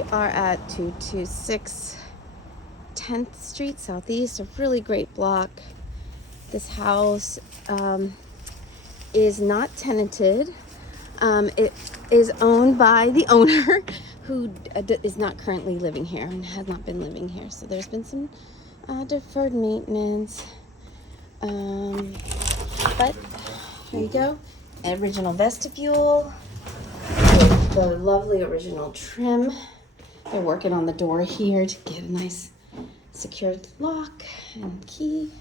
We are at 226 10th Street Southeast, a really great block. This house is not tenanted. It is owned by the owner who is not currently living here and has not been living here. So there's been some deferred maintenance. But here you go. Original vestibule with the lovely original trim. They're working on the door here to get a nice secured lock and key.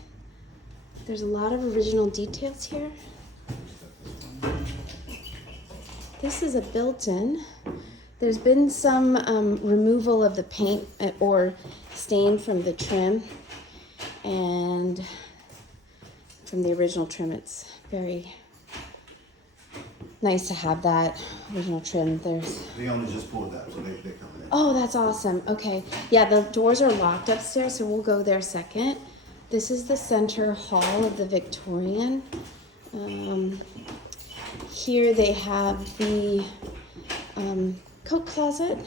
There's a lot of original details here. This is a built-in. There's been some removal of the paint or stain from the trim, and from the original trim. It's very nice to have that original trim. The owner just pulled that, so they're coming in. Oh, that's awesome. Okay. Yeah, the doors are locked upstairs, so we'll go there second. This is the center hall of the Victorian. Here they have the coat closet,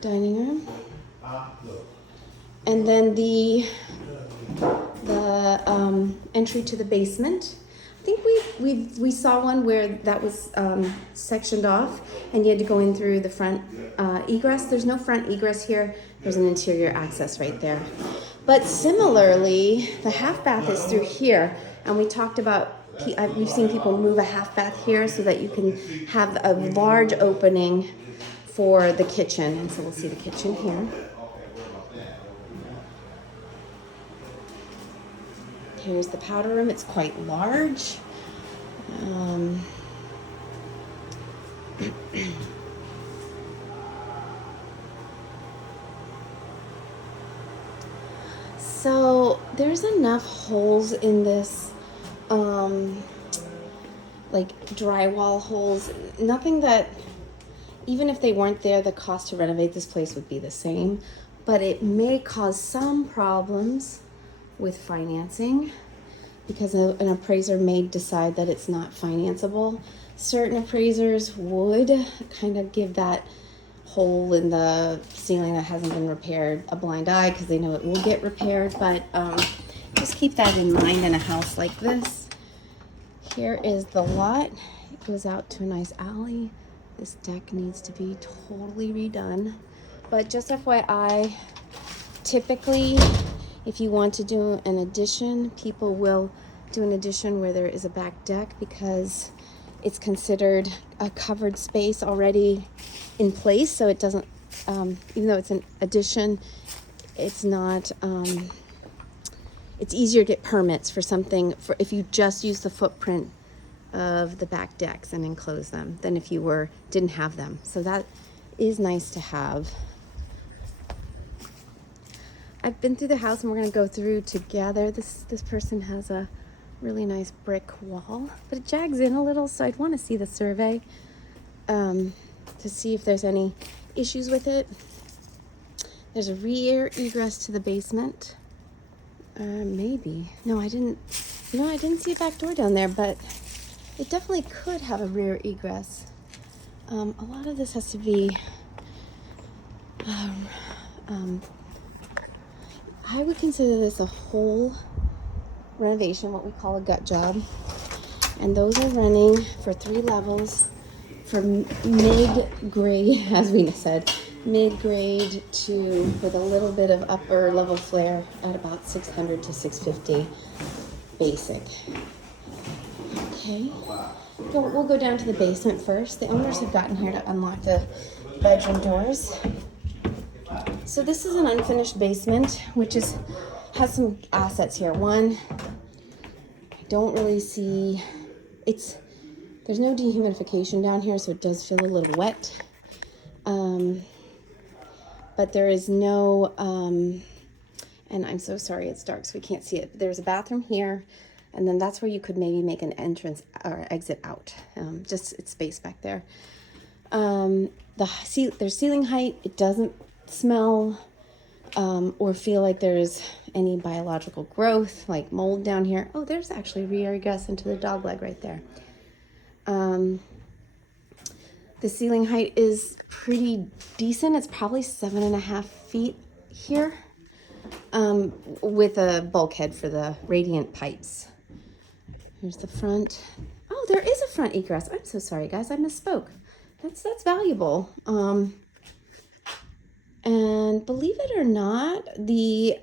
dining room, and then the entry to the basement. I think we saw one where that was sectioned off and you had to go in through the front egress. There's no front egress here. There's an interior access right there. But similarly, the half bath is through here, and we talked about, we've seen people move a half bath here so that you can have a large opening for the kitchen. And so we'll see the kitchen here. Here's the powder room. It's quite large. So there's enough holes in this, like drywall holes. Nothing that, even if they weren't there, the cost to renovate this place would be the same. But it may cause some problems with financing, because an appraiser may decide that it's not financeable. Certain appraisers would kind of give that hole in the ceiling that hasn't been repaired a blind eye, because they know it will get repaired. But just keep that in mind in a house like this. Here is the lot. It goes out to a nice alley. This deck needs to be totally redone. But just FYI, typically, if you want to do an addition, people will do an addition where there is a back deck, because it's considered a covered space already in place. So it doesn't, even though it's an addition, it's not, it's easier to get permits for something for if you just use the footprint of the back decks and enclose them than if you didn't have them. So that is nice to have. I've been through the house and we're going to go through together. This person has a really nice brick wall, but it jags in a little, so I'd want to see the survey to see if there's any issues with it. There's a rear egress to the basement. Maybe. No, I didn't. I didn't see a back door down there, but it definitely could have a rear egress. A lot of this has to be I would consider this a whole renovation, what we call a gut job. And those are running for 3 levels for mid-grade, as we said, mid-grade to with a little bit of upper level flare at about 600 to 650 basic. Okay, we'll go down to the basement first. The owners have gotten here to unlock the bedroom doors. So this is an unfinished basement, which has some assets here. One, I don't really see, there's no dehumidification down here, so it does feel a little wet. But there is no, and I'm so sorry it's dark so we can't see it. There's a bathroom here, and then that's where you could maybe make an entrance or exit out. Just it's space back there. There's ceiling height. It doesn't smell or feel like there's any biological growth like mold down here. Oh, there's actually rear egress into the dog leg right there. The ceiling height is pretty decent. It's probably 7.5 feet here, with a bulkhead for the radiant pipes. Here's the front. Oh, there is a front egress. I'm so sorry, guys. I misspoke. That's valuable. And believe it or not, the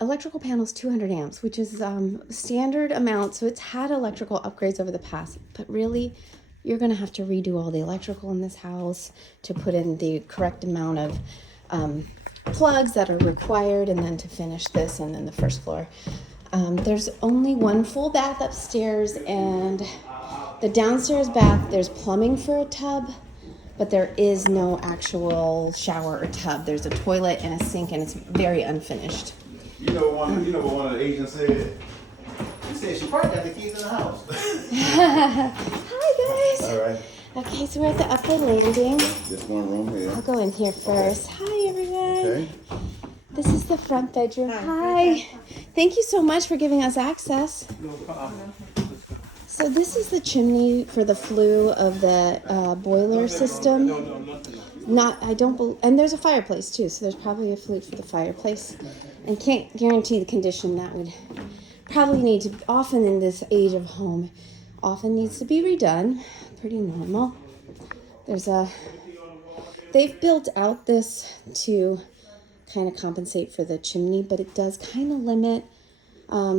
electrical panel is 200 amps, which is standard amount. So it's had electrical upgrades over the past, but really you're going to have to redo all the electrical in this house to put in the correct amount of plugs that are required, and then to finish this, and then the first floor. There's only one full bath upstairs, and the downstairs bath, there's plumbing for a tub, but there is no actual shower or tub. There's a toilet and a sink, and it's very unfinished. You know what one of the agents said? He said she probably got the keys in the house. Hi, guys. All right. Okay, so we're at the upper landing. This one room here. I'll go in here first. Hi, everyone. Okay. This is the front bedroom. Hi. Thank you so much for giving us access. So this is the chimney for the flue of the boiler system. And there's a fireplace too, so there's probably a flute for the fireplace. And can't guarantee the condition. That would probably need to, often in this age of home, often needs to be redone. Pretty normal. They've built out this to kind of compensate for the chimney, but it does kind of limit.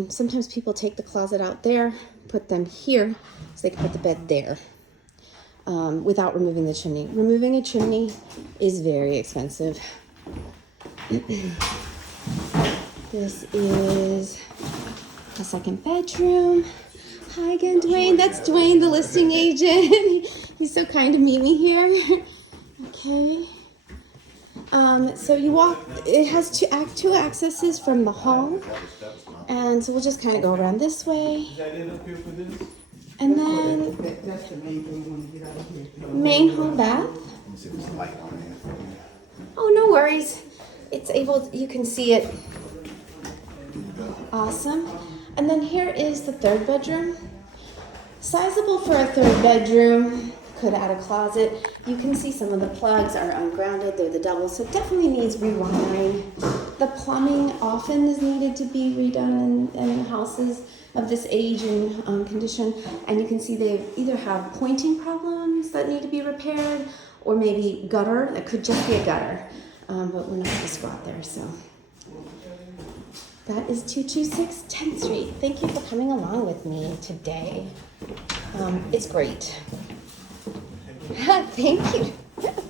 Sometimes people take the closet out there, put them here, so they can put the bed there, without removing the chimney. Removing a chimney is very expensive. This is the second bedroom. Hi again, Dwayne. That's Dwayne, the listing agent. He's so kind to meet me here. Okay. So you walk, it has two accesses from the hall. And so we'll just kind of go around this way. And then That's the main thing you want to get out of here. main hall bath. Let me see if there's a light on there. Oh, no worries. It's able, you can see it. Awesome. And then here is the third bedroom. Sizable for a third bedroom. Could add a closet. You can see some of the plugs are ungrounded. They're the double, so it definitely needs rewiring. The plumbing often is needed to be redone in houses of this age and condition. And you can see they either have pointing problems that need to be repaired, or maybe gutter. That could just be a gutter, but we're not going to squat there. So that is 226 10th Street. Thank you for coming along with me today. It's great. Thank you.